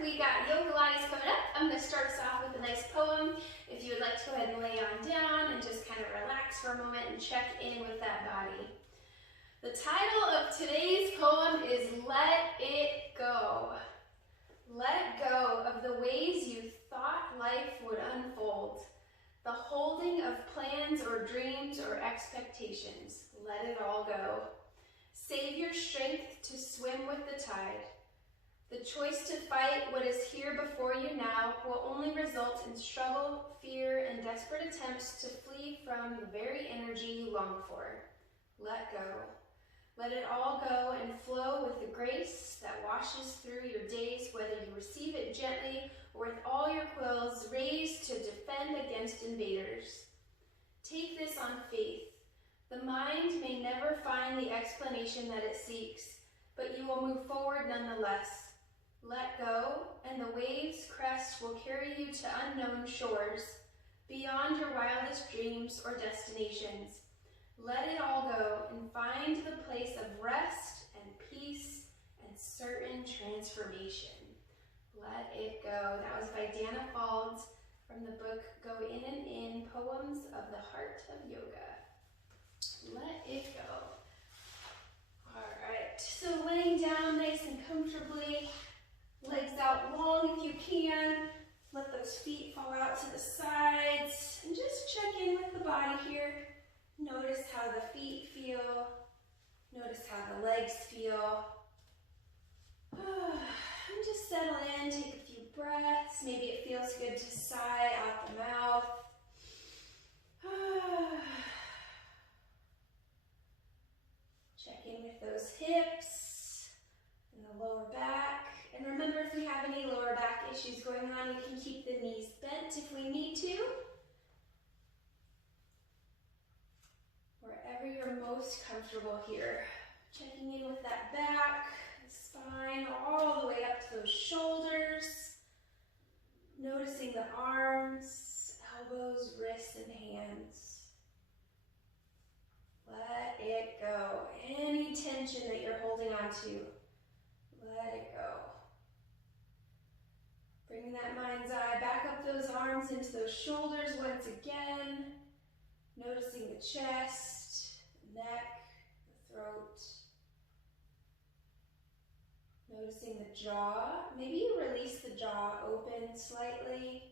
We got YOGAlates coming up. I'm going to start us off with a nice poem. If you would like to go ahead and lay on down and just kind of relax for a moment and check in with that body. The title of today's poem is Let It Go. Let go of the ways you thought life would unfold. The holding of plans or dreams or expectations. Let it all go. Save your strength to swim with the tide. The choice to fight what is here before you now will only result in struggle, fear, and desperate attempts to flee from the very energy you long for. Let go. Let it all go and flow with the grace that washes through your days, whether you receive it gently or with all your quills raised to defend against invaders. Take this on faith. The mind may never find the explanation that it seeks, but you will move forward nonetheless. Let go, and the wave's crest will carry you to unknown shores, beyond your wildest dreams or destinations. Let it all go and find the place of rest and peace and certain transformation. Let it go. That was by Dana Falls from the book Go In and In, Poems of the Heart of Yoga. Let it go. All right, so laying down nice and comfortably, legs out long if you can. Let those feet fall out to the sides and just check in with the body here. Notice how the feet feel. Notice how the legs feel. And just settle in, take a few breaths. Maybe it feels good to sigh out the mouth. Check in with those hips and the lower back. And remember, if we have any lower back issues going on, we can keep the knees bent if we need to. Wherever you're most comfortable here. Checking in with that back, the spine, all the way up to those shoulders. Noticing the arms, elbows, wrists, and hands. Let it go. Any tension that you're holding on to, let it go. Bringing that mind's eye back up those arms into those shoulders once again. Noticing the chest, the neck, the throat. Noticing the jaw. Maybe you release the jaw open slightly.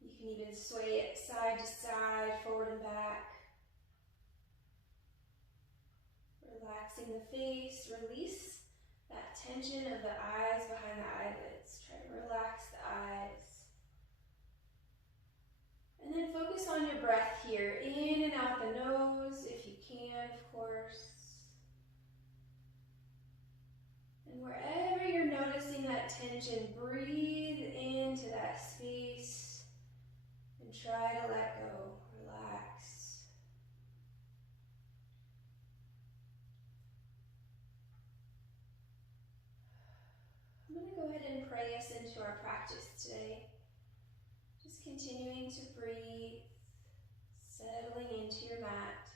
You can even sway it side to side, forward and back. Relaxing the face, release that tension of the eyes behind the eyelids. Try to relax the eyes. And then focus on your breath here, in and out the nose, if you can, of course. And wherever you're noticing that tension, breathe into that space and try to let go, relax. I'm going to go ahead and pray us into our practice today. Just continuing to breathe, settling into your mat.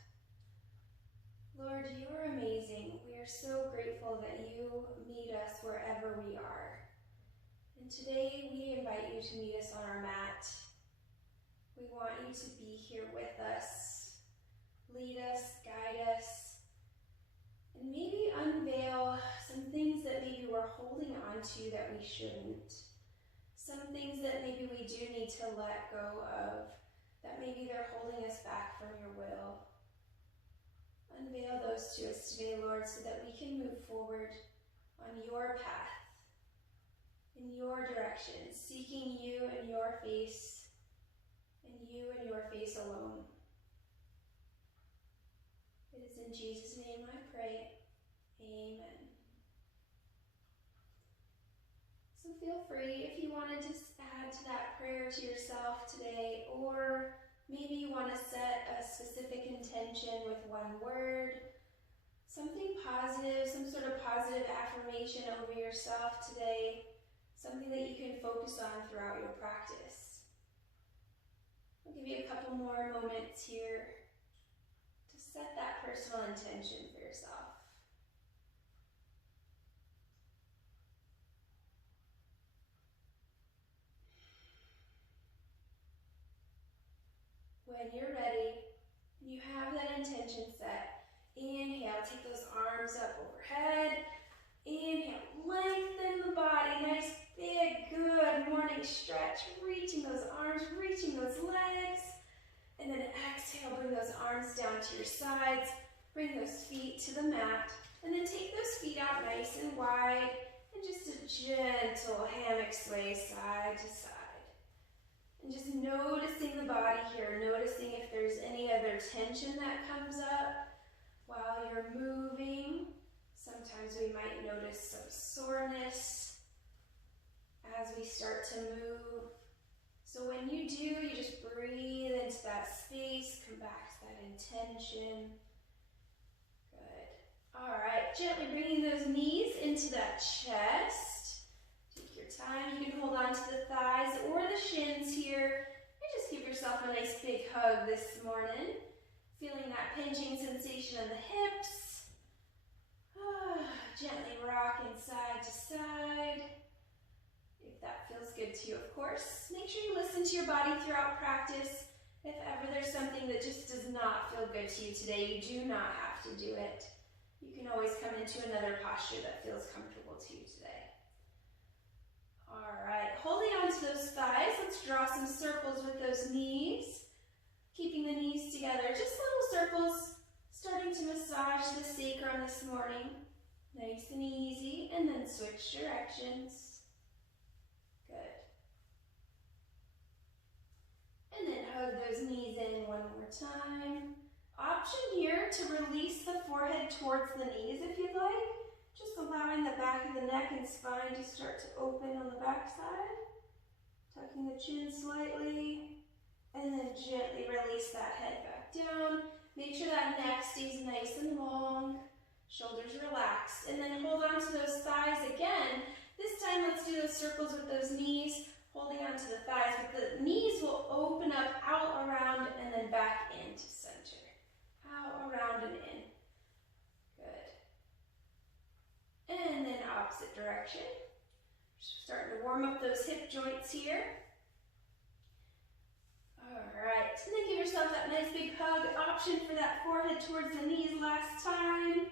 Lord, you are amazing. We are so grateful that you meet us wherever we are. And today we invite you to meet us on our mat. We want you to be here with us. Lead us, guide us, and maybe unveil some things that maybe we're holding on to that we shouldn't. Some things that maybe we do need to let go of, that maybe they're holding us back from your will. Unveil those to us today, Lord, so that we can move forward on your path, in your direction, seeking you and your face, and you and your face alone. It is in Jesus' name I pray. Amen. So feel free if you want to just add to that prayer to yourself today, or maybe you want to set a specific intention with one word, something positive, some sort of positive affirmation over yourself today, something that you can focus on throughout your practice. I'll give you a couple more moments here to set that personal intention for yourself. When you're ready, and you have that intention set, inhale, take those arms up overhead. Inhale, lengthen the body, nice big good morning stretch, reaching those arms, reaching those legs. And then exhale, bring those arms down to your sides, bring those feet to the mat, and then take those feet out nice and wide, and just a gentle hammock sway side to side. And just noticing the body here, noticing if there's any other tension that comes up while you're moving. Sometimes we might notice some soreness as we start to move. So when you do, you just breathe into that space, come back to that intention. Good. All right, gently bringing those knees into that chest. Take your time. You can hold on to the thighs or the shins here. And just give yourself a nice big hug this morning. Feeling that pinching sensation in the hips. Gently rocking side to side. If that feels good to you, of course. Make sure you listen to your body throughout practice. If ever there's something that just does not feel good to you today, you do not have to do it. You can always come into another posture that feels comfortable to you today. All right, holding on to those thighs, let's draw some circles with those knees. Keeping the knees together, just little circles, starting to massage the sacrum this morning. Nice and easy, and then switch directions. Good. And then hug those knees in one more time. Option here to release the forehead towards the knees if you'd like. Just allowing the back of the neck and spine to start to open on the back side. Tucking the chin slightly. And then gently release that head back down. Make sure that neck stays nice and long. Shoulders relaxed. And then hold on to those thighs again. This time let's do those circles with those knees. Holding on to the thighs, but the knees will open up, out, around, and then back into center. Out, around, and in. Good. And then opposite direction. Starting to warm up those hip joints here. Alright, and then give yourself that nice big hug. Option for that forehead towards the knees last time.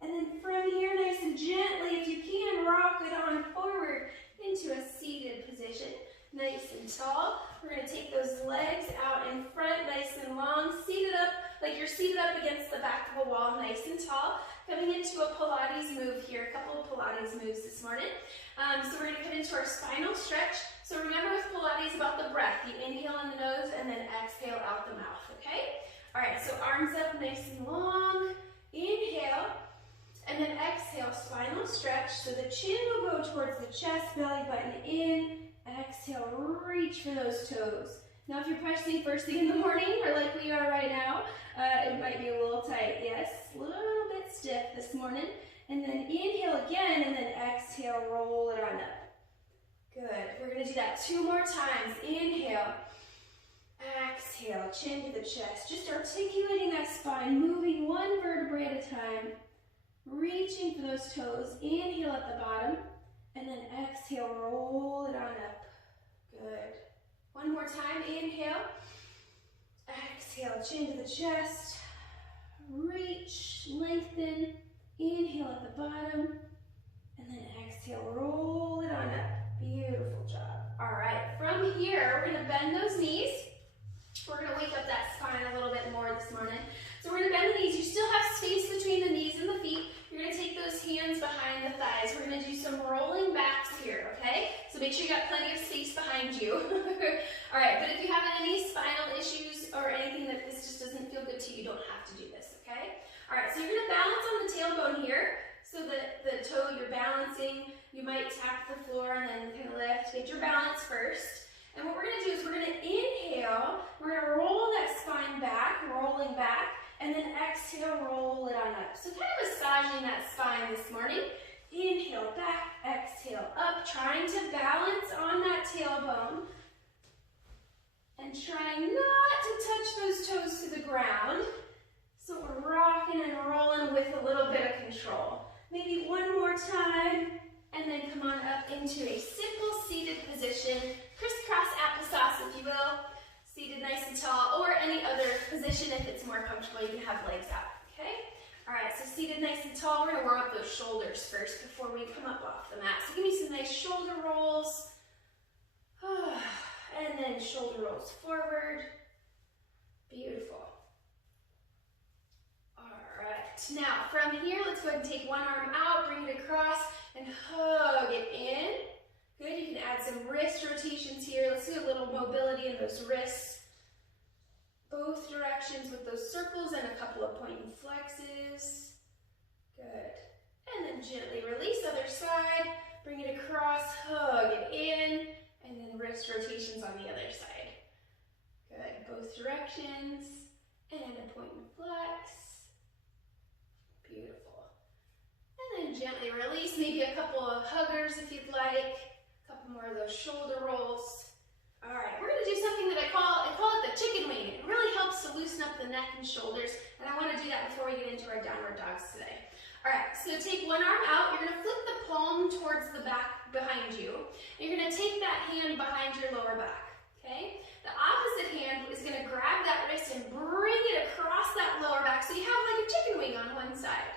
And then from here, nice and gently, if you can, rock it on forward into a seated position. Nice and tall. We're going to take those legs out in front, nice and long. Seated up, like you're seated up against the back of a wall, nice and tall. Coming into a Pilates move here, a couple of Pilates moves this morning. So we're going to come into our spinal stretch. So remember with Pilates about the breath. You inhale in the nose and then exhale out the mouth, okay? All right, so arms up nice and long. Inhale. And then exhale, spinal stretch. So the chin will go towards the chest, belly button in. Exhale, reach for those toes. Now if you're practicing first thing in the morning, or like we are right now, it might be a little tight. Yes, a little bit stiff this morning. And then inhale again, and then exhale, roll it on up. Good. We're going to do that 2 more times. Inhale. Exhale, chin to the chest. Just articulating that spine, moving 1 vertebrae at a time. Reaching for those toes. Inhale at the bottom. And then exhale, roll it on up. Good. 1 more time. Inhale. Exhale, chin to the chest. Reach, lengthen. Inhale at the bottom. And then exhale, roll it on up. Beautiful job. All right, from here, we're going to bend those knees. We're going to wake up that spine a little bit more this morning. So we're going to bend the knees. You still have space between the knees and the feet. You're going to take those hands behind the thighs. We're going to do some rolling backs here, okay? So make sure you got plenty of space behind you. All right, but if you have any spinal issues or anything that this just doesn't feel good to you, you don't have to do this, okay? All right, so you're going to balance on the tailbone here. So the toe you're balancing, you might tap the floor and then kind of lift. Get your balance first. And what we're going to do is we're going to inhale. We're going to roll that spine back, rolling back. And then exhale, roll it on up. So kind of massaging that spine this morning. Inhale back, exhale up. Trying to balance on that tailbone. And trying not to touch those toes to the ground. So we're rocking and rolling with a little bit of control. Maybe 1 more time. And then come on up into a simple seated position. Crisscross applesauce, if you will. seated nice and tall. We're gonna warm up those shoulders first before we come up off the mat. So give me some nice shoulder rolls. And then shoulder rolls forward. Beautiful. All right, now from here, let's go ahead and take one arm out, bring it across, and hug it in. Good, you can add some wrist rotations here. Let's do a little mobility in those wrists. Both directions with those circles and a couple of point and flexes. Good. And then gently release, other side. Bring it across, hug it in, and then wrist rotations on the other side. Good, both directions, and a point and flex. Beautiful. And then gently release, maybe a couple of huggers if you'd like. A couple more of those shoulder rolls. All right, we're gonna do something that I call it the chicken wing. It really helps to loosen up the neck and shoulders, and I wanna do that before we get into our downward dogs today. All right, so take one arm out. You're gonna flip the palm towards the back behind you. And you're gonna take that hand behind your lower back, okay? The opposite hand is gonna grab that wrist and bring it across that lower back so you have like a chicken wing on one side,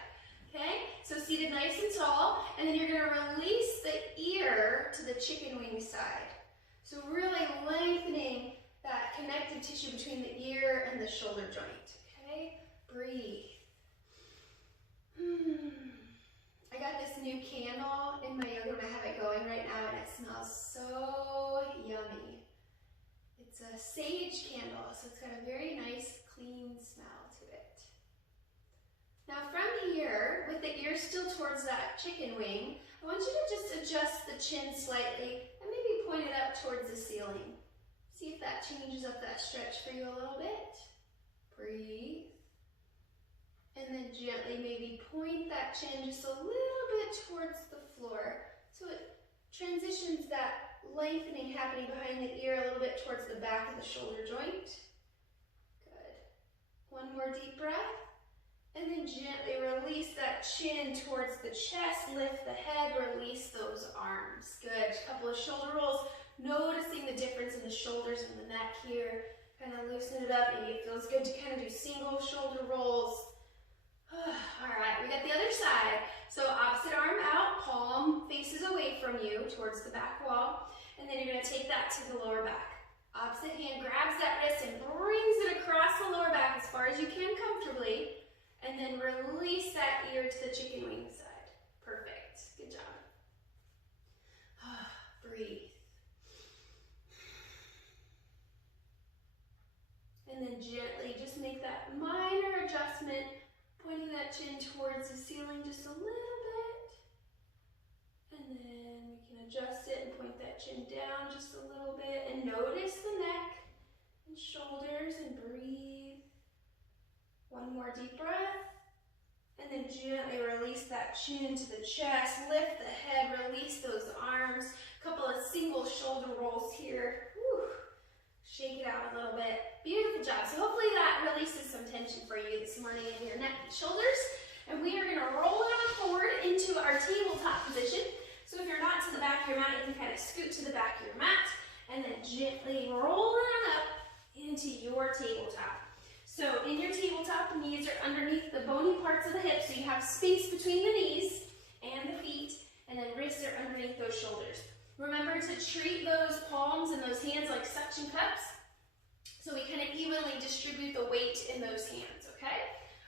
okay? So seated nice and tall, and then you're gonna release the ear to the chicken wing side. So really lengthening that connective tissue between the ear and the shoulder joint, okay? Breathe. I got this new candle in my yoga room. I have it going right now and it smells so yummy. It's a sage candle, so it's got a very nice clean smell to it. Now from here, with the ear still towards that chicken wing, I want you to just adjust the chin slightly and maybe point it up towards the ceiling. See if that changes up that stretch for you a little bit. Breathe. And then gently maybe point that chin just a little bit towards the floor. So it transitions that lengthening happening behind the ear a little bit towards the back of the shoulder joint. Good. One more deep breath. And then gently release that chin towards the chest, lift the head, release those arms. Good. A couple of shoulder rolls. Noticing the difference in the shoulders and the neck here. Kind of loosen it up. Maybe it feels good to kind of do single shoulder rolls. All right, we got the other side. So opposite arm out, palm faces away from you towards the back wall. And then you're gonna take that to the lower back. Opposite hand grabs that wrist and brings it across the lower back as far as you can comfortably. And then release that ear to the chicken wing side. Perfect, good job. Breathe. And then gently just make that minor adjustment, pointing that chin towards the ceiling just a little bit. And then we can adjust it and point that chin down just a little bit. And notice the neck and shoulders and breathe. One more deep breath. And then gently release that chin to the chest. Lift the head, release those arms. A couple of single shoulder rolls here. Whew. Shake it out a little bit. Beautiful job. So hopefully that releases some tension for you this morning in your neck and shoulders. And we are going to roll it on forward into our tabletop position. So if you're not to the back of your mat, you can kind of scoot to the back of your mat and then gently roll it on up into your tabletop. So in your tabletop, the knees are underneath the bony parts of the hips, so you have space between the knees and the feet, and then wrists are underneath those shoulders. Remember to treat those palms and those hands like suction cups, so we kind of evenly distribute the weight in those hands, okay?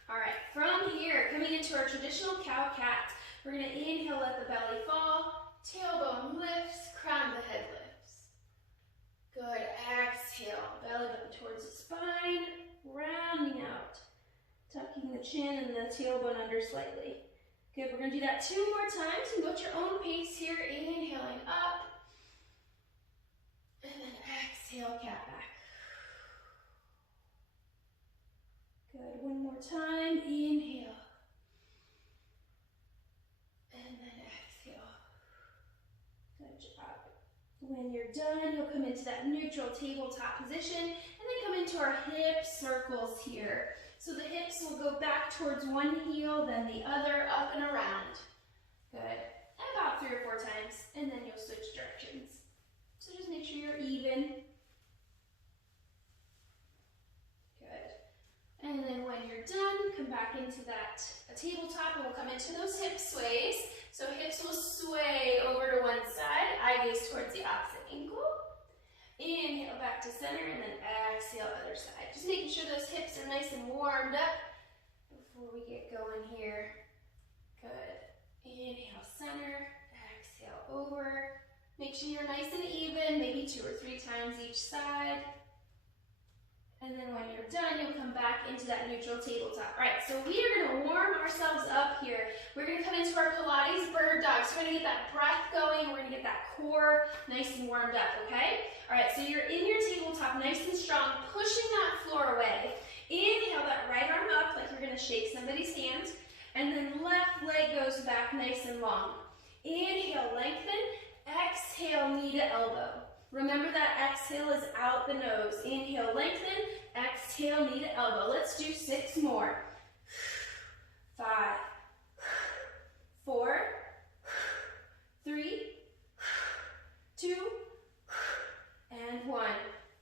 All right, from here, coming into our traditional cow-cat, we're gonna inhale, let the belly fall, tailbone lifts, crown of the head lifts. Good, exhale, belly button towards the spine, rounding out, tucking the chin and the tailbone under slightly. Good, we're gonna do that 2 more times and go at your own pace here, inhaling up, and then exhale, cat back. Good, one more time, inhale, and then exhale. Good job. When you're done, you'll come into that neutral tabletop position, and then come into our hip circles here. So the hips will go back towards one heel, then the other, up and around. Good. About 3 or 4 times, and then you'll switch directions. So just make sure you're even. Good. And then when you're done, come back into that tabletop and we'll come into those hip sways. So hips will sway over to one side, eye gaze towards the opposite ankle. Inhale back to center and then exhale other side. Just making sure those hips are nice and warmed up before we get going here. Good. Inhale center, exhale over. Make sure you're nice and even, maybe 2 or 3 times each side. And then when you're done, you'll come back into that neutral tabletop. All right, so we are gonna warm ourselves up here. We're gonna come into our Pilates bird dog. So we're gonna get that breath going. We're gonna get that core nice and warmed up, okay? All right, so you're in your tabletop, nice and strong, pushing that floor away. Inhale that right arm up like you're gonna shake somebody's hand. And then left leg goes back nice and long. Inhale, lengthen. Exhale, knee to elbow. Remember that exhale is out the nose. Inhale, lengthen. Exhale, knee to elbow. Let's do 6 more. 5, 4, 3, 2, and 1.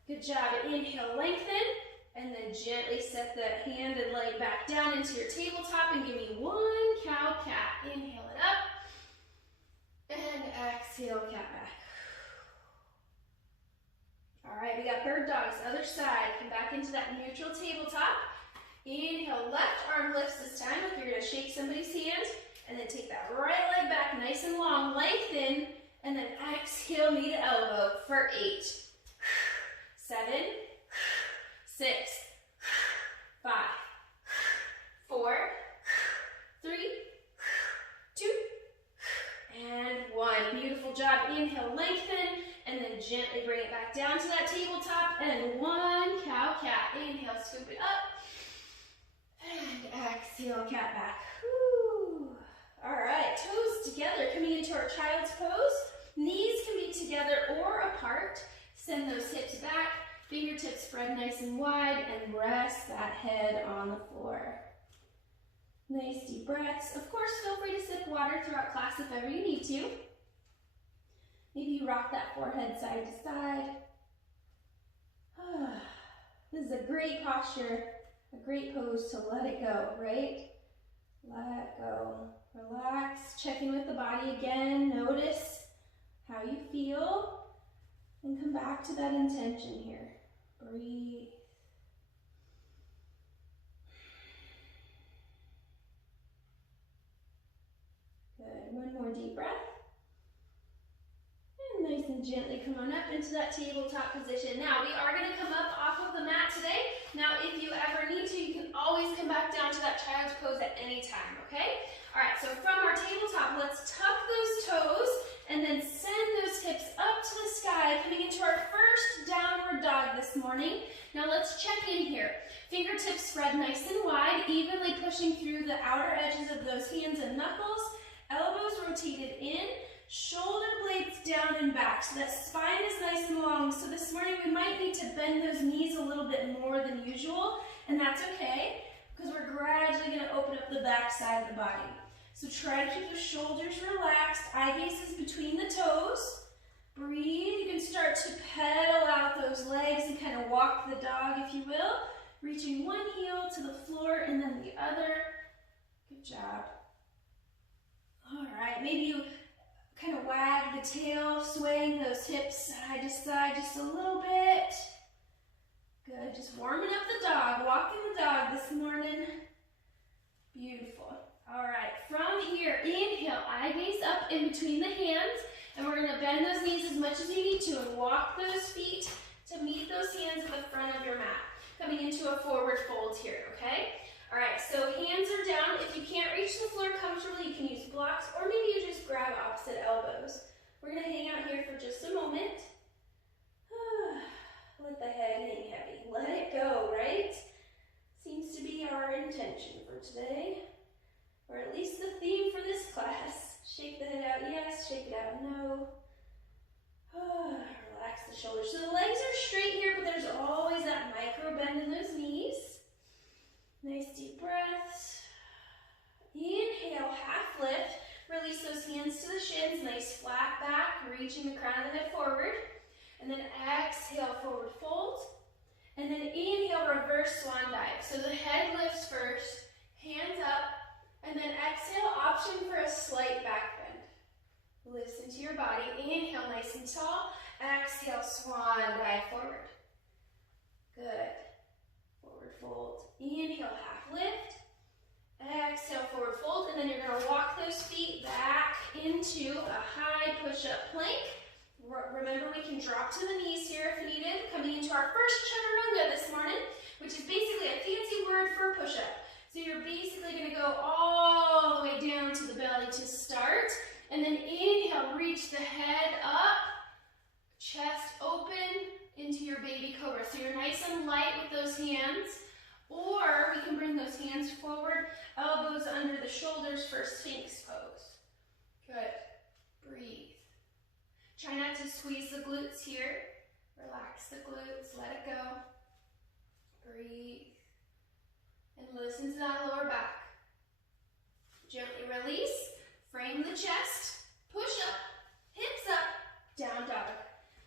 Good job. Inhale, lengthen, and then gently set the hand and leg back down into your tabletop and give me 1 cow cat. Inhale it up, and exhale, cat back. All right, we got bird dogs, other side. Come back into that neutral tabletop. Inhale, left arm lifts this time like you're gonna shake somebody's hand, and then take that right leg back nice and long, lengthen, and then exhale, knee to elbow for 8, 7, 6, 5, 4, 3, 2, and 1. Beautiful job. Inhale, lengthen, and then gently bring it back down to that tabletop, and 1 cow cat. Inhale, scoop it up, and exhale, cat back. Whew. All right, toes together, coming into our child's pose. Knees can be together or apart. Send those hips back, fingertips spread nice and wide, and rest that head on the floor. Nice deep breaths. Of course, feel free to sip water throughout class if ever you need to. Maybe you rock that forehead side to side. This is a great posture, a great pose to let it go, right? Let go. Relax, check in with the body again. Notice how you feel and come back to that intention here. Breathe. Good. One more deep breath. And nice and gently come on up into that tabletop position. Now we are going to come up off of the mat today. Now if you ever need to, you can always come back down to that child's pose at any time, okay? All right, so from our tabletop, let's tuck those toes and then send those hips up to the sky, coming into our first downward dog this morning. Now let's check in here. Fingertips spread nice and wide, evenly pushing through the outer edges of those hands and knuckles. Elbows rotated in, shoulder blades down and back, so that spine is nice and long. So this morning we might need to bend those knees a little bit more than usual, and that's okay, because we're gradually going to open up the back side of the body. So try to keep the shoulders relaxed, eye gaze is between the toes. Breathe. You can start to pedal out those legs and kind of walk the dog, if you will, reaching one heel to the floor and then the other. Good job. All right, maybe you kind of wag the tail, swaying those hips side to side just a little bit. Good, just warming up the dog, walking the dog this morning. Beautiful. All right, from here, inhale, eye gaze up in between the hands, and we're gonna bend those knees as much as you need to and walk those feet to meet those hands at the front of your mat. Coming into a forward fold here, okay? All right, so hands are down. If you can't reach the floor comfortably, you can use blocks, or maybe you just grab opposite elbows. We're gonna hang out here for just a moment. Let the head hang heavy. Let it go, right? Seems to be our intention for today, or at least the theme for this class. Shake the head out, yes. Shake it out, no. Relax the shoulders. So the legs are straight here, but there's always that micro bend in those knees. Nice deep breaths. Inhale, half lift. Release those hands to the shins. Nice flat back, reaching the crown of the head forward. And then exhale, forward fold. And then inhale, reverse swan dive. So the head lifts first, hands up, And then exhale, option for a slight back bend. Listen to your body. Inhale, nice and tall. Exhale, swan dive forward. Good. Forward fold. Inhale, half lift. Exhale, forward fold. And then you're going to walk those feet back into a high push-up plank. Remember, we can drop to the knees here if needed. Coming into our first chaturanga this morning, which is basically a fancy word for push-up. So you're basically going to go all the way down to the belly to start. And then inhale, reach the head up, chest open into your baby cobra. So you're nice and light with those hands. Or we can bring those hands forward, elbows under the shoulders for Sphinx pose. Good. Breathe. Try not to squeeze the glutes here. Relax the glutes, let it go. Breathe. And listen to that lower back. Gently release, frame the chest, push up, hips up, down dog.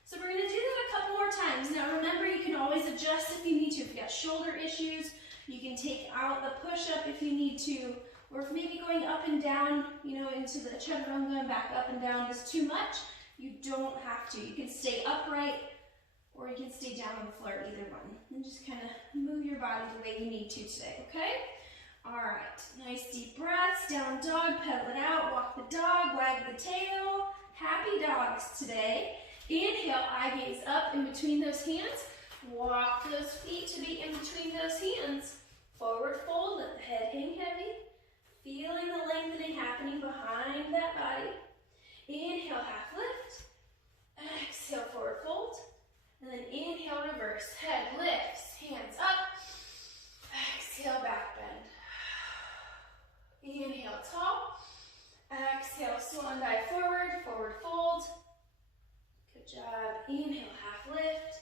So we're going to do that a couple more times. Now remember, you can always adjust if you need to. If you got shoulder issues, you can take out the push-up if you need to. Or if maybe going up and down, into the chaturanga and back up and down is too much, you don't have to. You can stay upright or you can stay down on the floor, either one. And just kind of move your body the way you need to today, okay? All right, nice deep breaths, down dog, pedal it out, walk the dog, wag the tail. Happy dogs today. Inhale, eye gaze up in between those hands. Walk those feet to be in between those hands. Forward fold, let the head hang heavy. Feeling the lengthening happening behind that body. Inhale, half lift. Exhale, forward fold. And then inhale, reverse. Head lifts, hands up. Exhale, back bend. Inhale, tall. Exhale, swan dive forward, forward fold. Good job. Inhale, half lift.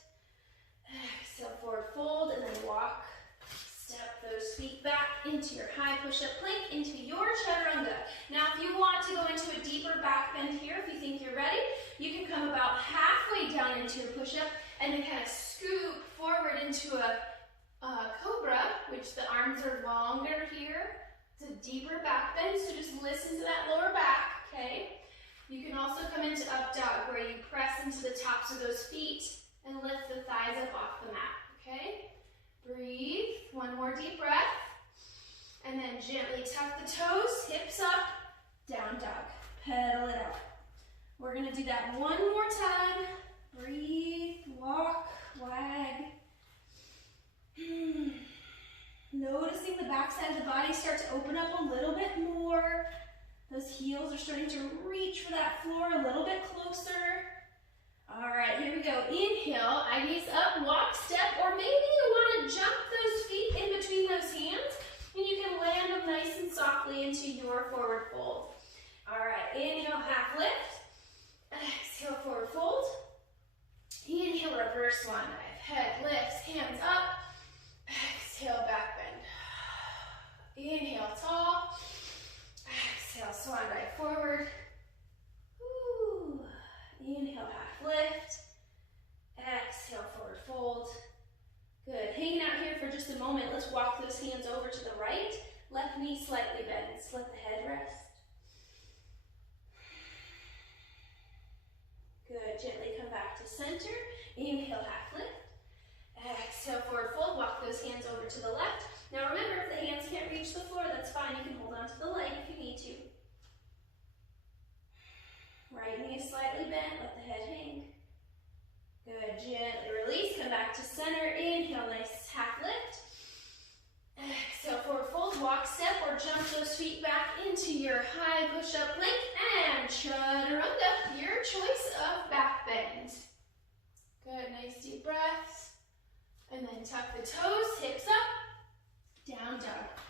Exhale, forward fold, and then walk. Step those feet back into your high push-up plank, into your chaturanga. Now, if you want to go into a deeper back bend here, if you think you're ready, you can come about halfway down into your push-up and then kind of scoop forward into a cobra, which the arms are longer here. It's a deeper back bend, so just listen to that lower back, okay? You can also come into up dog, where you press into the tops of those feet and lift the thighs up off the mat, okay? Breathe, one more deep breath, and then gently tuck the toes, hips up, down dog, pedal it out. We're gonna do that one more time. Breathe, walk, wag. Noticing the backside of the body start to open up a little bit more. Those heels are starting to reach for that floor a little bit closer. All right, here we go. Inhale, eye gaze up, walk, step, or maybe you want to jump those feet in between those hands, and you can land them nice and softly into your forward fold. All right, inhale, half lift. Exhale, forward fold. Inhale, reverse swan dive. Head lifts, hands up. Exhale, back bend. Inhale, tall. Exhale, swan dive forward. Woo. Inhale, half lift. Exhale, forward fold. Good. Hanging out here for just a moment. Let's walk those hands over to the right. Left knee slightly bends. Let the head rest. Good. Gently come back to center. Inhale, half lift. Exhale, forward fold. Walk those hands over to the left. Now remember, if the hands can't reach the floor, that's fine. You can hold on to the leg if you need to. Right knee is slightly bent. Let the head hang. Good. Gently release. Come back to center. Inhale, nice half lift. Exhale, forward fold. Walk, step, or jump those feet back into your high push-up plank. And chaturanga, your choice of back bend. Good. Nice deep breaths. And then tuck the toes, hips up, down dog.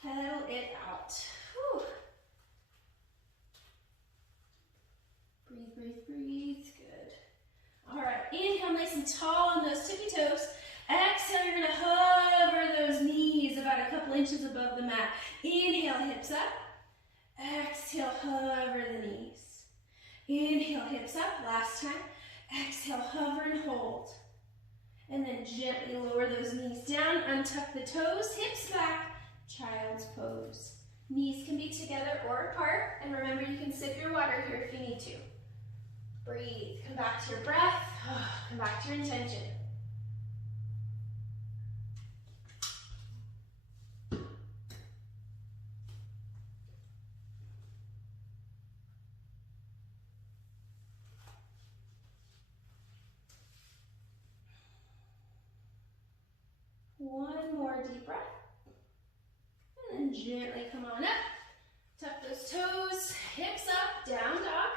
Pedal it out. Whew. Breathe, breathe, breathe. Good. All right, inhale nice and tall on those tippy toes. Exhale, you're gonna hover those knees about a couple inches above the mat. Inhale, hips up. Exhale, hover the knees. Inhale, hips up. Last time. Exhale, hover and hold. And then gently lower those knees down, untuck the toes, hips back, child's pose. Knees can be together or apart, and remember you can sip your water here if you need to. Breathe, come back to your breath, come back to your intention. One more deep breath. And then gently come on up. Tuck those toes, hips up, down dog.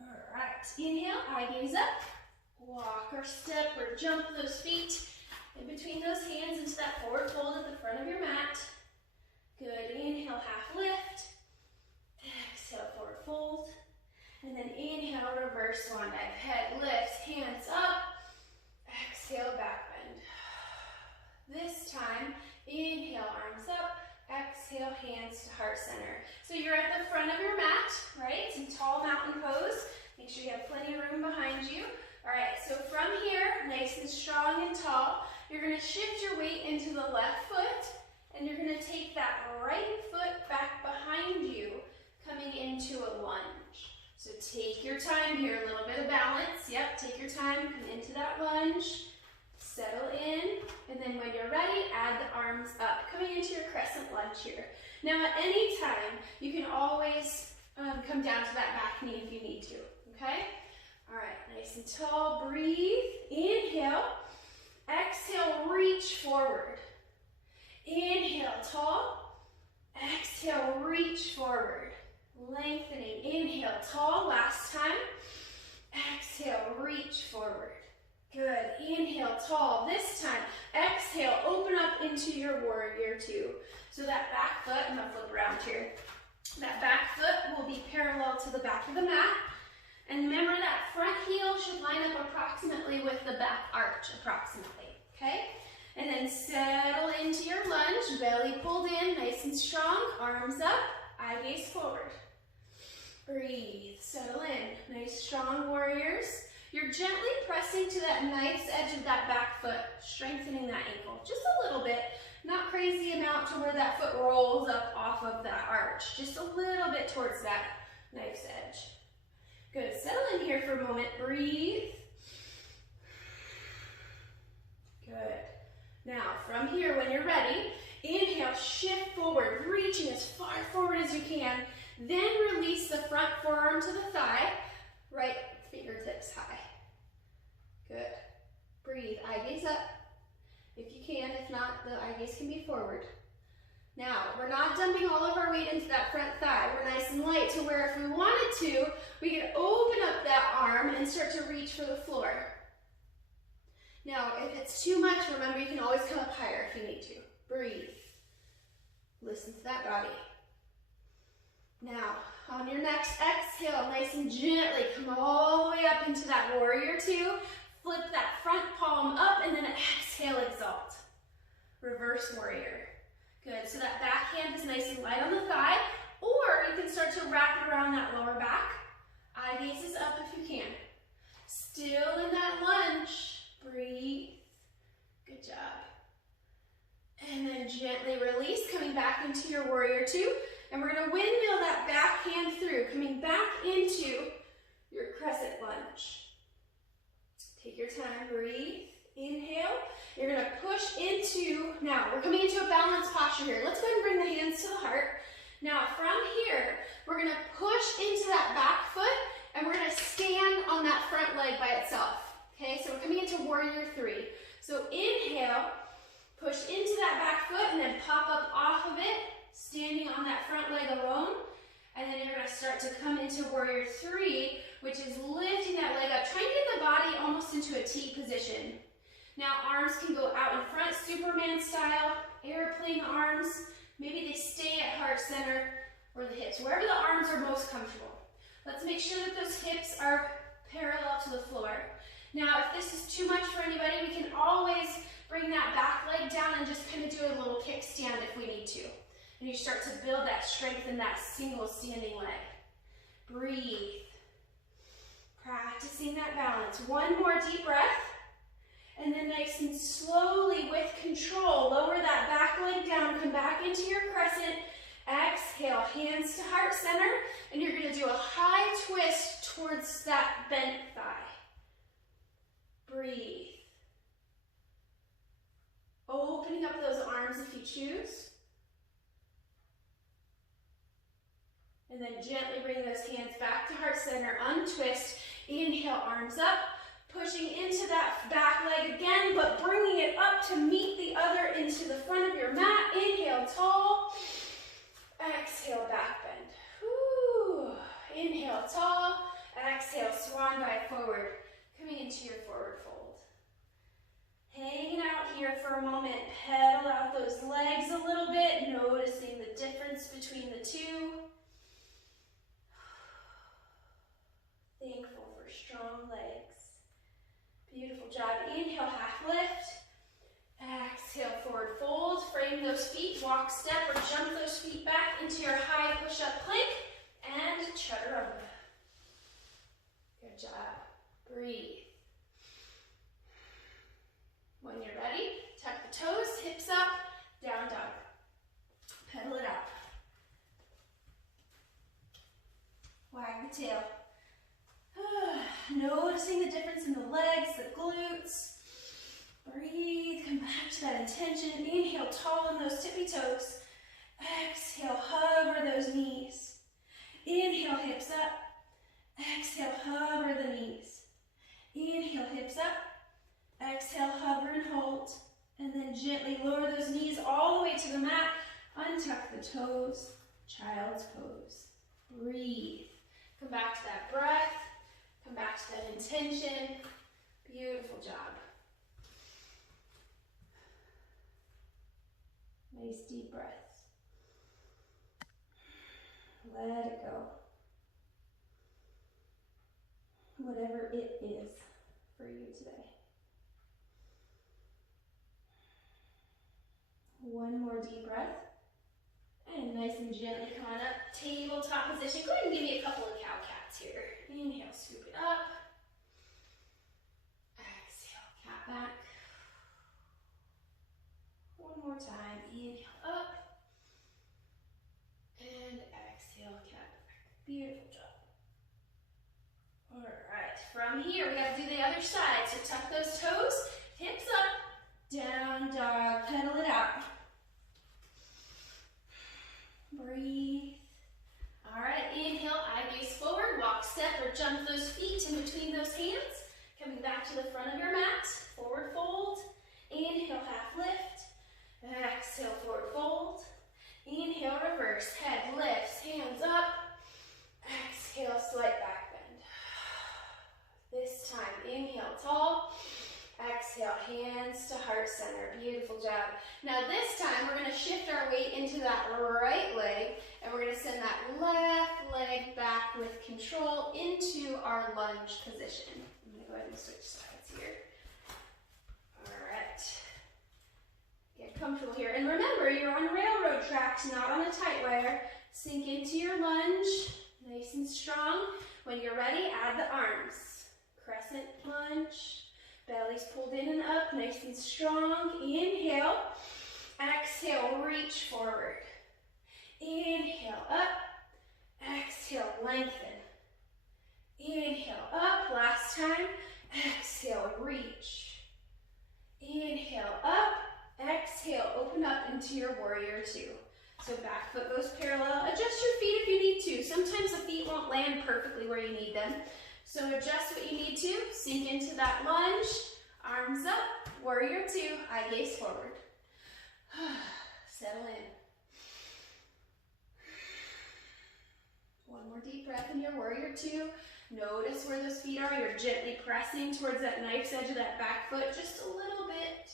All right, inhale, eye gaze up. Walk or step or jump those feet in between those hands into that forward fold at the front of your mat. Good, inhale, half lift. Exhale, forward fold. And then inhale, reverse swan dive. Head lifts, hands up. Exhale, back bend. This time, inhale, arms up. Exhale, hands to heart center. So you're at the front of your mat, right? In tall mountain pose. Make sure you have plenty of room behind you. All right, so from here, nice and strong and tall, you're gonna shift your weight into the left foot, and you're gonna take that right foot back behind you, coming into a lunge. So take your time here, a little bit of balance. Yep, take your time, come into that lunge. Settle in, and then when you're ready, add the arms up, coming into your crescent lunge here. Now at any time, you can always come down to that back knee if you need to, okay? All right, nice and tall, breathe, inhale, exhale, reach forward. Inhale, tall, exhale, reach forward. Lengthening, inhale, tall, last time, exhale, reach forward. Good, inhale, tall. This time, exhale, open up into your warrior two. So that back foot, I'm gonna flip around here. That back foot will be parallel to the back of the mat. And remember that front heel should line up approximately with the back arch, approximately, okay? And then settle into your lunge, belly pulled in, nice and strong, arms up, eye gaze forward. Breathe, settle in, nice strong warriors. You're gently pressing to that nice edge of that back foot, strengthening that ankle just a little bit, not crazy amount to where that foot rolls up off of that arch, just a little bit towards that nice edge. Good, settle in here for a moment, breathe. Good. Now, from here, when you're ready, inhale, shift forward, reaching as far forward as you can, then release the front forearm to the thigh, right fingertips high. Good. Breathe, eye gaze up. If you can, if not, the eye gaze can be forward. Now, we're not dumping all of our weight into that front thigh. We're nice and light to where if we wanted to, we could open up that arm and start to reach for the floor. Now, if it's too much, remember you can always come up higher if you need to. Breathe. Listen to that body. Now, on your next exhale, nice and gently come all the way up into that warrior two. Flip that front palm up and then exhale, exalt. Reverse warrior. Good, so that back hand is nice and light on the thigh, or you can start to wrap it around that lower back. Eye gaze is up if you can. Still in that lunge, breathe. Good job. And then gently release, coming back into your warrior two. And we're gonna windmill that back hand through, coming back into your crescent lunge. Take your time, breathe, inhale. You're gonna push into, now we're coming into a balanced posture here. Let's go ahead and bring the hands to the heart. Now from here, we're gonna push into that back foot and we're gonna stand on that front leg by itself. Okay, so we're coming into warrior three. So inhale, push into that back foot and then pop up off of it, standing on that front leg alone. And then you're gonna start to come into warrior three, which is lifting that leg up. Try and get the body almost into a T position. Now arms can go out in front, Superman style, airplane arms. Maybe they stay at heart center or the hips, wherever the arms are most comfortable. Let's make sure that those hips are parallel to the floor. Now if this is too much for anybody, we can always bring that back leg down and just kind of do a little kickstand if we need to. And you start to build that strength in that single standing leg. Breathe. Practicing that balance. One more deep breath. And then nice and slowly with control, lower that back leg down, come back into your crescent. Exhale, hands to heart center, and you're gonna do a high twist towards that bent thigh. Breathe. Opening up those arms if you choose. And then gently bring those hands back to heart center, untwist. Inhale, arms up. Pushing into that back leg again, but bringing it up to meet the other into the front of your mat. Inhale, tall. Exhale, back bend. Whew. Inhale, tall. Exhale, swan dive forward. Coming into your forward fold. Hanging out here for a moment. Pedal out those legs a little bit, noticing the difference between the two. Thankful for strong legs. Beautiful job. Inhale, half lift. Exhale, forward fold. Frame those feet. Walk, step, or jump those feet back into your high push-up plank. And chaturanga. Good job. Breathe. When you're ready, tuck the toes, hips up, down dog. Pedal it out. Wag the tail. Noticing the difference in the legs, the glutes. Breathe, come back to that intention. Inhale, tall in those tippy toes. Exhale, hover those knees. Inhale, hips up. Exhale, hover the knees. Inhale, hips up. Exhale, hover and hold. And then gently lower those knees all the way to the mat. Untuck the toes. Child's pose. Breathe. Come back to that breath. Come back to that intention. Beautiful job. Nice deep breaths. Let it go. Whatever it is for you today. One more deep breath. And nice and gently come on up. Tabletop position. Go ahead and give me a couple of cow cats here. Inhale, scoop it up. Exhale, cat back. One more time. Inhale up. And exhale, cat back. Beautiful job. All right, from here, we got to do the other side. So tuck those toes, hips up, down dog, pedal it out. Breathe. All right, inhale, eye gaze forward, walk, step, or jump those feet in between those hands. Coming back to the front of your mat, forward fold. Inhale, half lift. Exhale, forward fold. Inhale, reverse, head lifts, hands up. Exhale, slight back bend. This time, inhale, tall. Exhale, hands to heart center. Beautiful job. Now this time, we're going to shift our weight into that right leg, and we're going to send that left leg back with control into our lunge position. I'm going to go ahead and switch sides here. All right. Get comfortable here. And remember, you're on railroad tracks, not on a tight wire. Sink into your lunge, nice and strong. When you're ready, add the arms. Crescent lunge. Belly's pulled in and up, nice and strong. Inhale. Exhale, reach forward. Inhale, up. Exhale, lengthen. Inhale, up. Last time. Exhale, reach. Inhale, up. Exhale, open up into your warrior two. So back foot goes parallel. Adjust your feet if you need to. Sometimes the feet won't land perfectly where you need them. So adjust what you need to. Sink into that lunge. Arms up. Warrior two. Eye gaze forward. Settle in. One more deep breath in your warrior two. Notice where those feet are. You're gently pressing towards that knife's edge of that back foot just a little bit.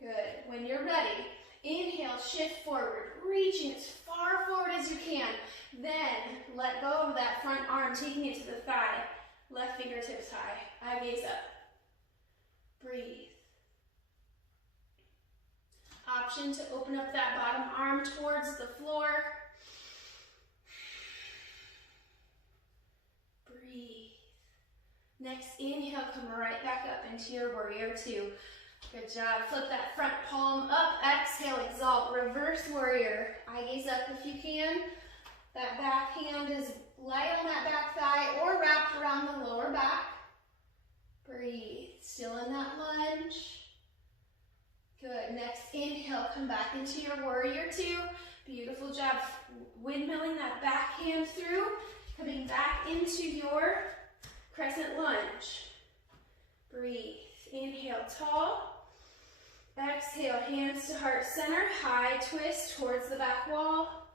Good. When you're ready, inhale, shift forward, reaching as far forward as you can. Then let go of that front arm, taking it to the thigh. Left fingertips high. Eye gaze up. Breathe. Option to open up that bottom arm towards the floor. Breathe. Next inhale, come right back up into your warrior two. Good job. Flip that front palm up. Exhale, exalt, reverse warrior. Eye gaze up if you can. That back hand is light on that back thigh or wrapped around the lower back. Breathe. Still in that lunge. Good. Next inhale, come back into your warrior two. Beautiful job. Windmilling that back hand through. Coming back into your crescent lunge. Breathe. Inhale, tall. Exhale, hands to heart center. High twist towards the back wall.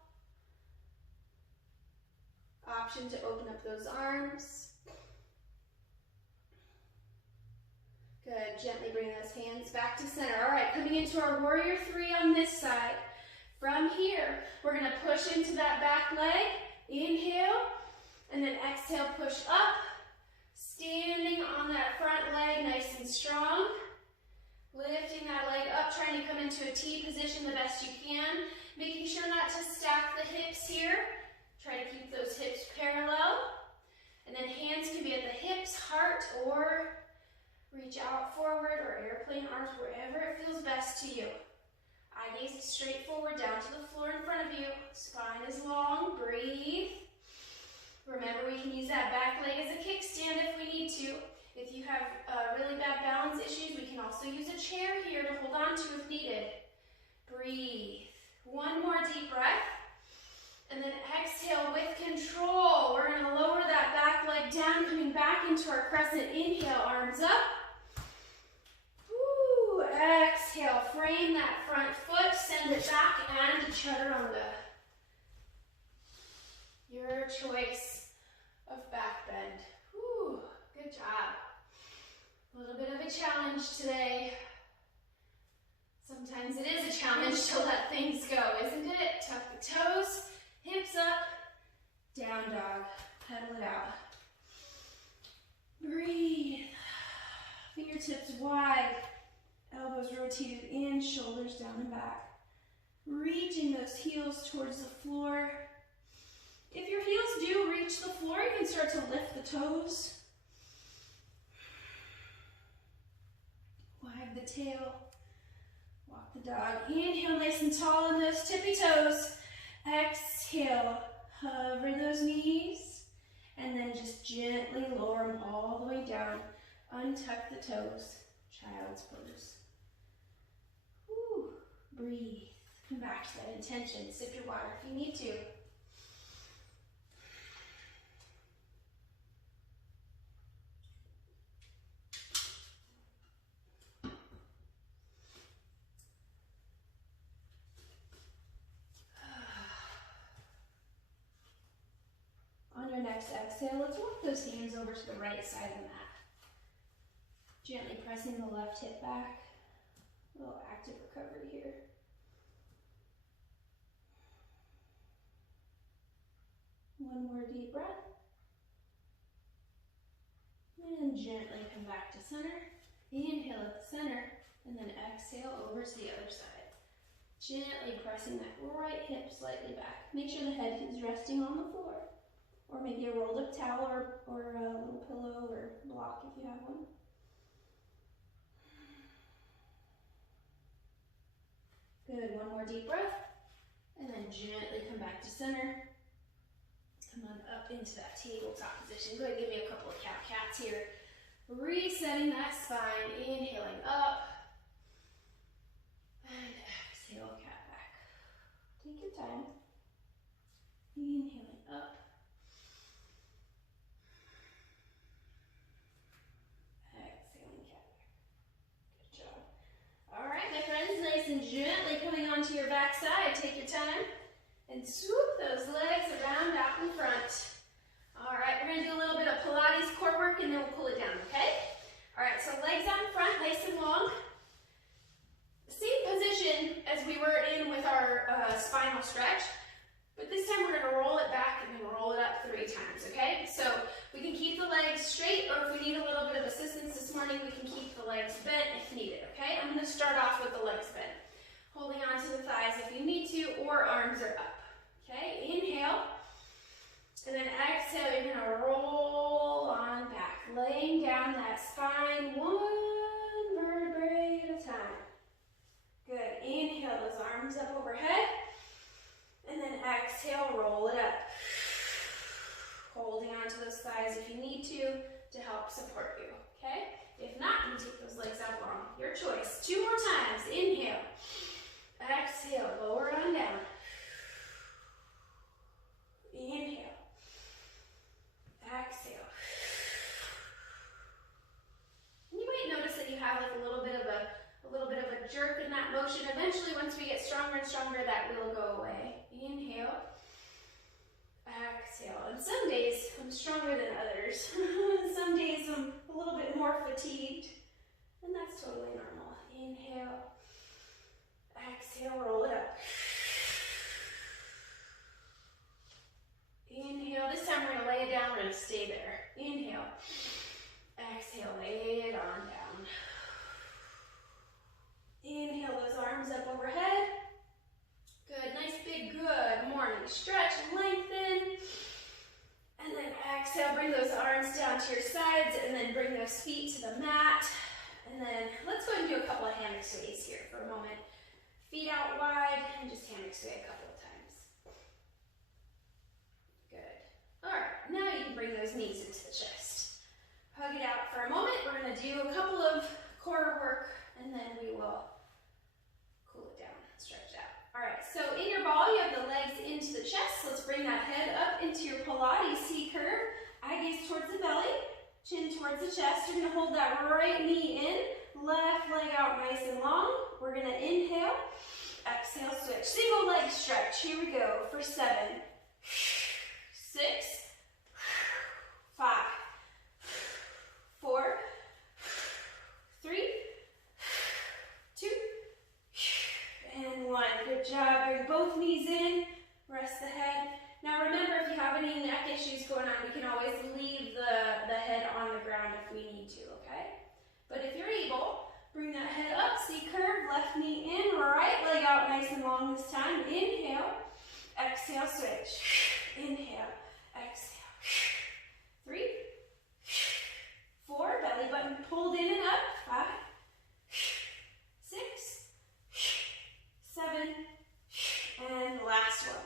Option to open up those arms. Good. Gently bring those hands back to center. All right, coming into our warrior three on this side. From here, we're going to push into that back leg. Inhale, and then exhale, push up. Standing on that front leg nice and strong. Lifting that leg up, trying to come into a T position the best you can. Making sure not to stack the hips here. Try to keep those hips parallel. And then hands can be at the hips, heart, or reach out forward or airplane arms, wherever it feels best to you. Eye gaze straight forward, down to the floor in front of you. Spine is long, breathe. Remember, we can use that back leg as a kickstand if we need to. If you have really bad balance issues, we can also use a chair here to hold on to if needed. Breathe. One more deep breath. And then exhale with control. We're going to lower that back leg down, coming back into our crescent. Inhale, arms up. Woo. Exhale, frame that front foot, send it back, and chaturanga. Your choice of back bend. Woo. Good job. A little bit of a challenge today. Sometimes it is a challenge to let things go, isn't it? Tuck the toes, hips up, down dog. Pedal it out. Breathe. Fingertips wide, elbows rotated in, shoulders down and back. Reaching those heels towards the floor. If your heels do reach the floor, you can start to lift the toes. Wag the tail. Walk the dog. Inhale nice and tall on those tippy toes. Exhale. Hover those knees. And then just gently lower them all the way down. Untuck the toes. Child's pose. Whew. Breathe. Come back to that intention. Sip your water if you need to. On your next exhale, let's walk those hands over to the right side of the mat. Gently pressing the left hip back. A little active recovery here. One more deep breath. And gently come back to center. Inhale at the center, and then exhale over to the other side. Gently pressing that right hip slightly back. Make sure the head is resting on the floor. Or maybe a rolled up towel or a little pillow or block if you have one. Good, one more deep breath. And then gently come back to center. Come on up into that tabletop position. Go ahead and give me a couple of cow-cats here. Resetting that spine, inhaling up. And exhale, cat back. Take your time. Inhaling up. And gently coming onto your back side, take your time and swoop those legs around out in front. All right, we're going to do a little bit of Pilates core work and then we'll pull it down, okay? All right, so legs out in front, nice and long. Same position as we were in with our spinal stretch, but this time we're going to roll it back and then roll it up 3 times, okay? So we can keep the legs straight, or if we need a little bit of assistance this morning, we can keep the legs bent if needed, okay? I'm going to start off with the legs bent. Holding on to the thighs if you need to, or arms are up. Okay, inhale. And then exhale, you're going to roll on back. Laying exhale, roll it up. Holding onto those thighs if you need to help support you, okay? If not, you can take those legs out long. Your choice. 2 more times. Inhale. Exhale, lower it on down. Inhale. Exhale. And you might notice that you have like a little bit of a jerk in that motion. Eventually, once we get stronger and stronger, that will go away. Inhale. Exhale. And some days I'm stronger than others. Some days I'm a little bit more fatigued, and that's totally normal. Inhale. Exhale, roll it up. Inhale. This time we're going to lay it down. We're going to stay there. Inhale. Exhale, lay it on down. Inhale those arms up overhead. Good, nice big good morning stretch and lengthen. And then exhale, bring those arms down to your sides and then bring those feet to the mat. And then let's go ahead and do a couple of hammock sways here for a moment. Feet out wide and just hammock sway a couple of times. Good. All right, now you can bring those knees into the chest. Hug it out for a moment. We're going to do a couple of core work and then we will cool it down, stretch it out. All right, so in your ball, you have the legs into the chest. Let's bring that head up into your Pilates C curve. Eye gaze towards the belly, chin towards the chest. You're going to hold that right knee in, left leg out nice and long. We're going to inhale, exhale, switch. Single leg stretch. Here we go for 7, 6, 5, 4, 3, 2, and 1. Good job. Bring both knees in. Rest the head. Now remember, if you have any neck issues going on, we can always leave the head on the ground if we need to, okay? But if you're able, bring that head up. C curve. Left knee in. Right leg out nice and long this time. Inhale. Exhale. Switch. Inhale. Exhale. 3, 4. Belly button pulled in and up. 5, 6, 7, and last one.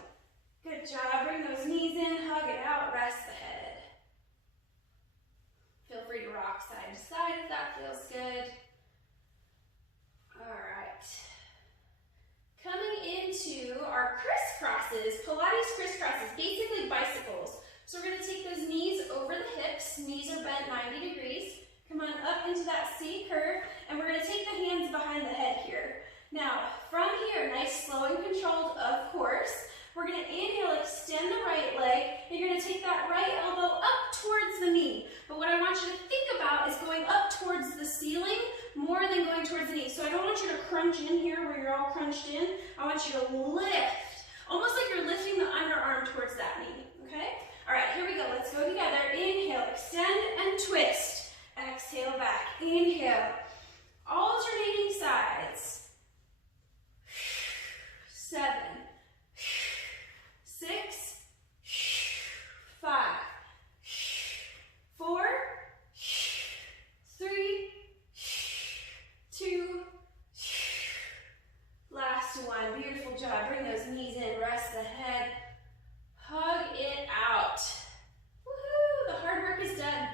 Good job. Bring those knees in, hug it out, rest the head. Feel free to rock side to side if that feels good. All right. Coming into our crisscrosses, Pilates crisscrosses, basically bicycles. So we're going to take those knees over the hips. Knees are bent 90 degrees. Come on up into that C curve, and we're going to take the hands behind the head here. Now, from here, nice, slow and controlled, of course. We're going to inhale, extend the right leg, and you're going to take that right elbow up towards the knee. But what I want you to think about is going up towards the ceiling more than going towards the knee. So I don't want you to crunch in here where you're all crunched in. I want you to lift, almost like you're lifting the underarm towards that knee, okay? All right, here we go. Let's go together. Inhale, extend and twist. Exhale back. Inhale. Alternating sides. 7, 6, 5, 4, 3, 2, last one. Beautiful job. Bring those knees in, rest the head. Hug it out. Woohoo! The hard work is done.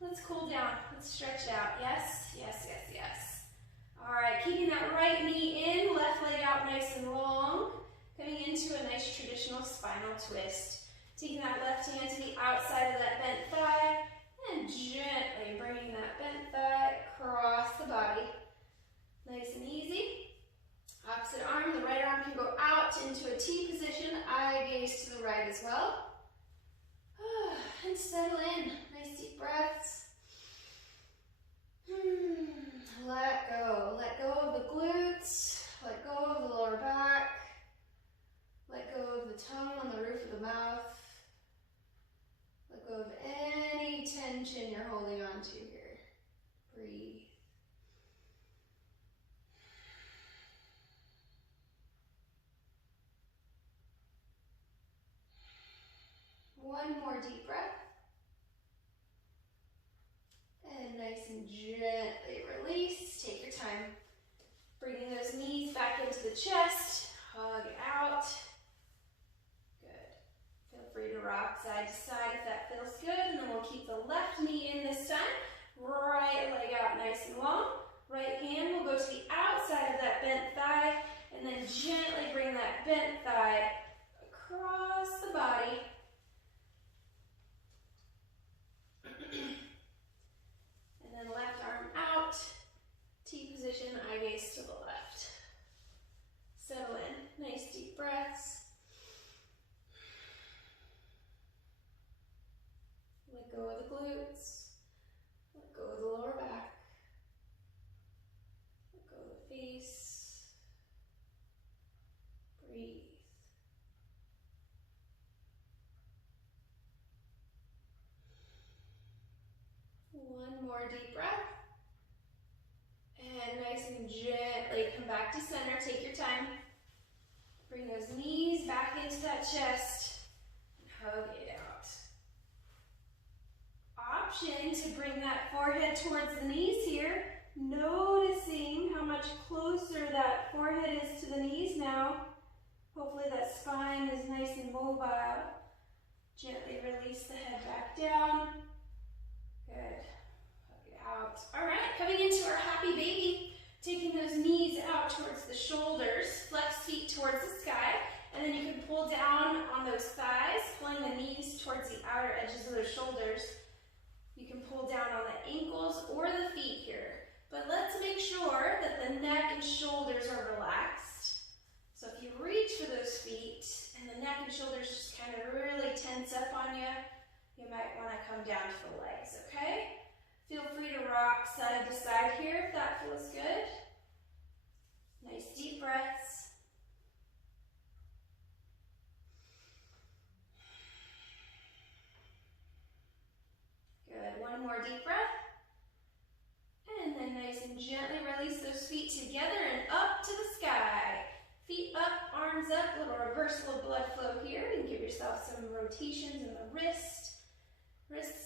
Let's cool down. Let's stretch it out. Yes, yes, yes, yes. All right, keeping that right knee in, left leg out nice and long. Coming into a nice traditional spinal twist. Taking that left hand to the outside of that bent thigh and gently bringing that bent thigh across the body. Nice and easy. Opposite arm, the right arm can go out into a T position. Eye gaze to the right as well. And settle in. Nice deep breaths. Let go. Let go of the glutes. Let go of the lower back. Let go of the tongue on the roof of the mouth. Let go of any tension you're holding on to here. Breathe. One more deep breath. And nice and gently release. Take your time. Bringing those knees back into the chest. Hug out. rock side to side if that feels good, and then we'll keep the left knee in this time. Right leg out nice and long. Right hand will go to the outside of that bent thigh, and then gently bring that bent thigh across the body. And then left arm out, T position, eye gaze to the left. Settle in, nice deep breaths. Let go of the glutes, let go of the lower back, let go of the face, breathe. One more deep breath. And nice and gently come back to center. Take your time. Bring those knees back into that chest. And hug it out. Option to bring that forehead towards the knees here. Noticing how much closer that forehead is to the knees now. Hopefully that spine is nice and mobile. Gently release the head back down. Good. Hug it out. All right, coming into our happy baby. Taking those knees out towards the shoulders. Flex feet towards the sky. And then you can pull down on those thighs, pulling the knees towards the outer edges of those shoulders. You can pull down on the ankles or the feet here. But let's make sure that the neck and shoulders are relaxed. So if you reach for those feet and the neck and shoulders just kind of really tense up on you, you might want to come down to the legs, okay? Feel free to rock side to side here if that feels good. Nice deep breaths. Good, one more deep breath. And then nice and gently release those feet together and up to the sky. Feet up, arms up, little reversal of blood flow here. And give yourself some rotations in the wrists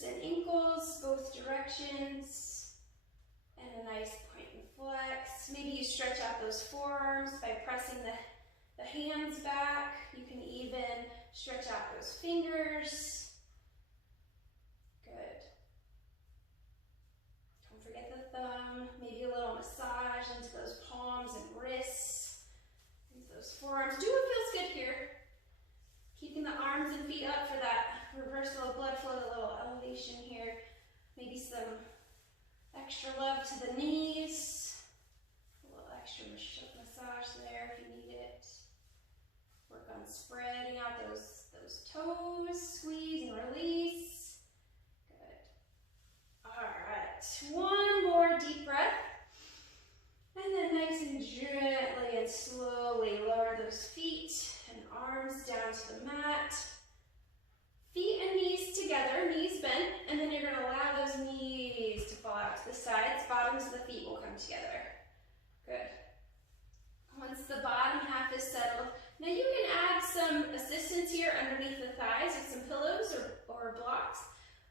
and ankles, both directions. And a nice point and flex. Maybe you stretch out those forearms by pressing the hands back. You can even stretch out those fingers. Good. Don't forget the thumb. Maybe a little massage into those palms and wrists, into those forearms. Do what feels good here. Keeping the arms and feet up for that reversal of blood flow, a little elevation here. Maybe some extra love to the knees. A little extra massage there if you need it. Work on spreading out those toes. Squeeze and release. Good. All right. One more deep breath. And then nice and gently and slowly lower those feet and arms down to the mat. Feet and knees together, knees bent, and then you're going to allow those knees to fall out to the sides. Bottoms of the feet will come together. Good. Once the bottom half is settled, now you can add some assistance here underneath the thighs with some pillows or blocks.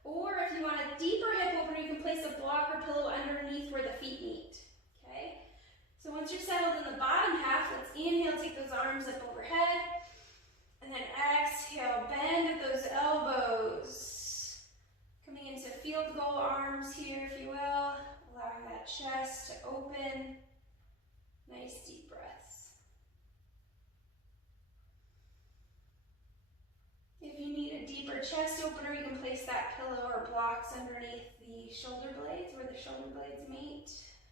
Or if you want a deeper hip opener, you can place a block or pillow underneath where the feet meet. Okay? So once you're settled in the bottom half, let's inhale, take those arms up overhead. And then exhale, bend at those elbows. Coming into field goal arms here, if you will. Allowing that chest to open. Nice deep breaths. If you need a deeper chest opener, you can place that pillow or blocks underneath the shoulder blades, where the shoulder blades meet.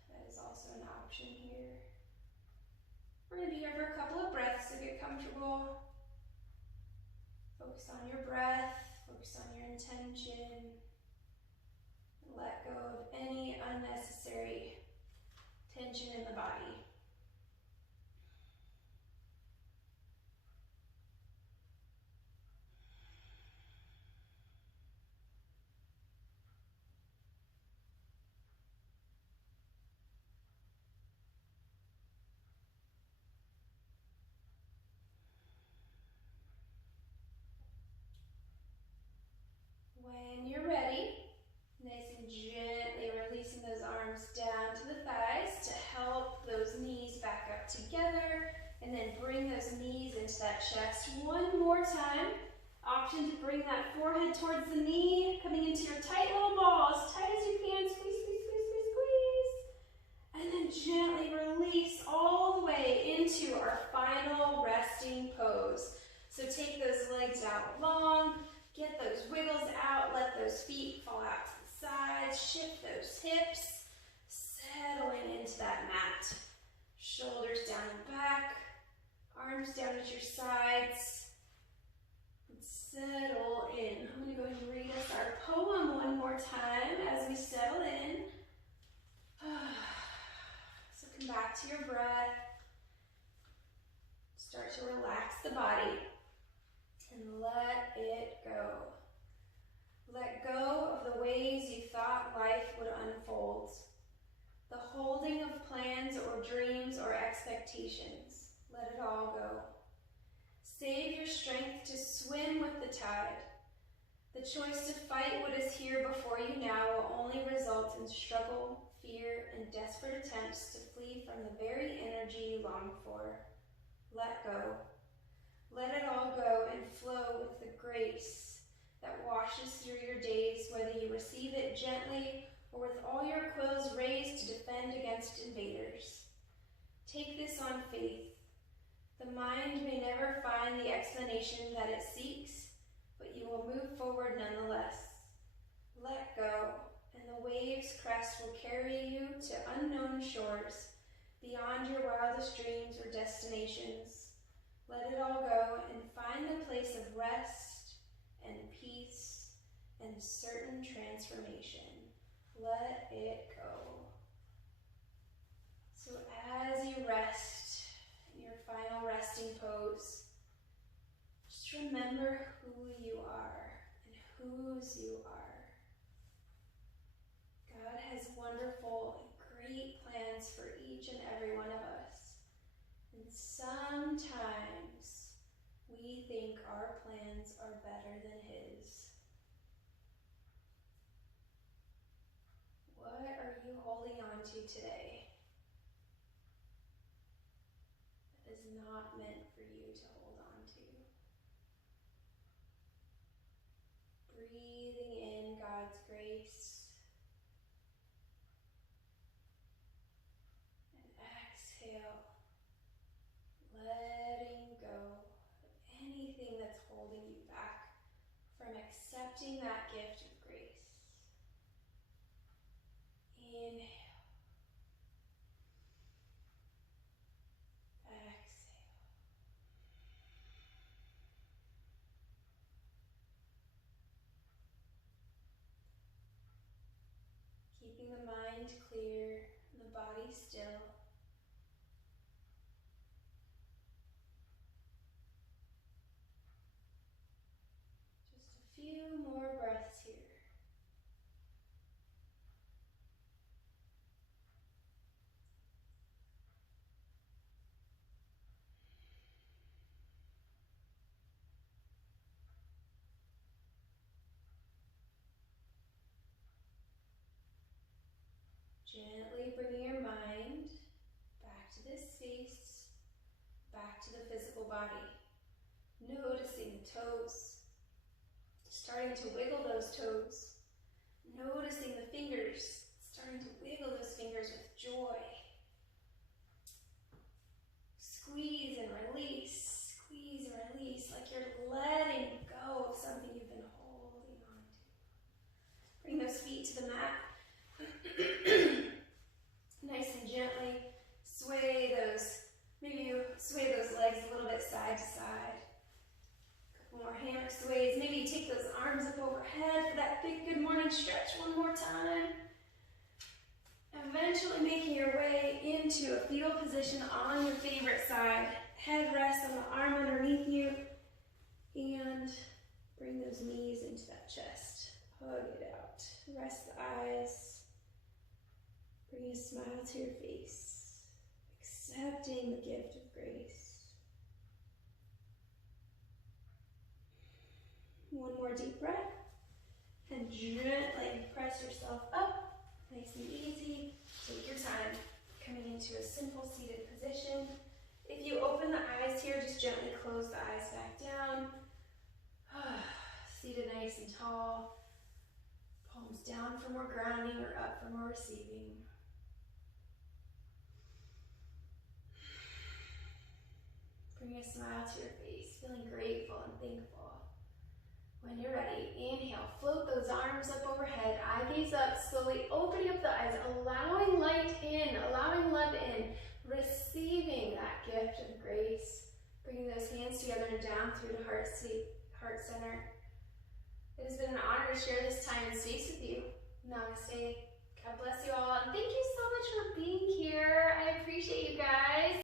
That is also an option here. We're going to be here for a couple of breaths, so get comfortable. Focus on your breath, focus on your intention. Let go of any unnecessary tension in the body. When you're ready, nice and gently releasing those arms down to the thighs to help those knees back up together, and then bring those knees into that chest one more time. Option to bring that forehead towards the knee, coming into your tight little ball, as tight as you can. Squeeze, squeeze, squeeze, squeeze, squeeze. And then gently release all the way into our final resting pose. So take those legs out long, get those wiggles out, let those feet fall out to the sides, shift those hips, settling into that mat. Shoulders down and back, arms down at your sides. Settle in. I'm going to go ahead and read us our poem one more time as we settle in. So come back to your breath. Start to relax the body and let it go. Let go of the ways you thought life would unfold. The holding of plans or dreams or expectations. Let it all go. Save your strength to swim with the tide. The choice to fight what is here before you now will only result in struggle, fear, and desperate attempts to flee from the very energy you long for. Let go. Let it all go and flow with the grace that washes through your days, whether you receive it gently or with all your quills raised to defend against invaders. Take this on faith. The mind may never find the explanation that it seeks, but you will move forward nonetheless. Let go, and the wave's crest will carry you to unknown shores, beyond your wildest dreams or destinations. Let it all go and find the place of rest and peace and certain transformation. Let it go. So as you rest, your final resting pose, just remember who you are and whose you are. God has wonderful and great plans for each and every one of us. And sometimes we think our plans are better than His. What are you holding on to today? Is not meant for you to hold on to. Breathing in God's grace and exhale, letting go of anything that's holding you back from accepting that gift of grace. Inhale. Keeping the mind clear and the body still. Just a few more breaths here. Gently bringing your mind back to this space, back to the physical body. Noticing the toes, starting to wiggle those toes. Noticing the fingers, starting to wiggle those fingers with joy. Squeeze and release, like you're letting go of something you've been holding on to. Bring those feet to the mat. Nice and gently sway those, maybe you sway those legs a little bit side to side. A couple more hammer sways. Maybe you take those arms up overhead for that big good morning stretch one more time. Eventually making your way into a fetal position on your favorite side. Head rests on the arm underneath you. And bring those knees into that chest. Hug it out. Rest the eyes. Bring a smile to your face, accepting the gift of grace. One more deep breath, and gently press yourself up, nice and easy. Take your time, coming into a simple seated position. If you open the eyes here, just gently close the eyes back down. Seated nice and tall. Palms down for more grounding or up for more receiving. Bring a smile to your face, feeling grateful and thankful. When you're ready, inhale, float those arms up overhead, eye gaze up, slowly opening up the eyes, allowing light in, allowing love in, receiving that gift of grace. Bringing those hands together and down through the heart center. It has been an honor to share this time and space with you. Namaste. God bless you all, and thank you so much for being here. I appreciate you guys.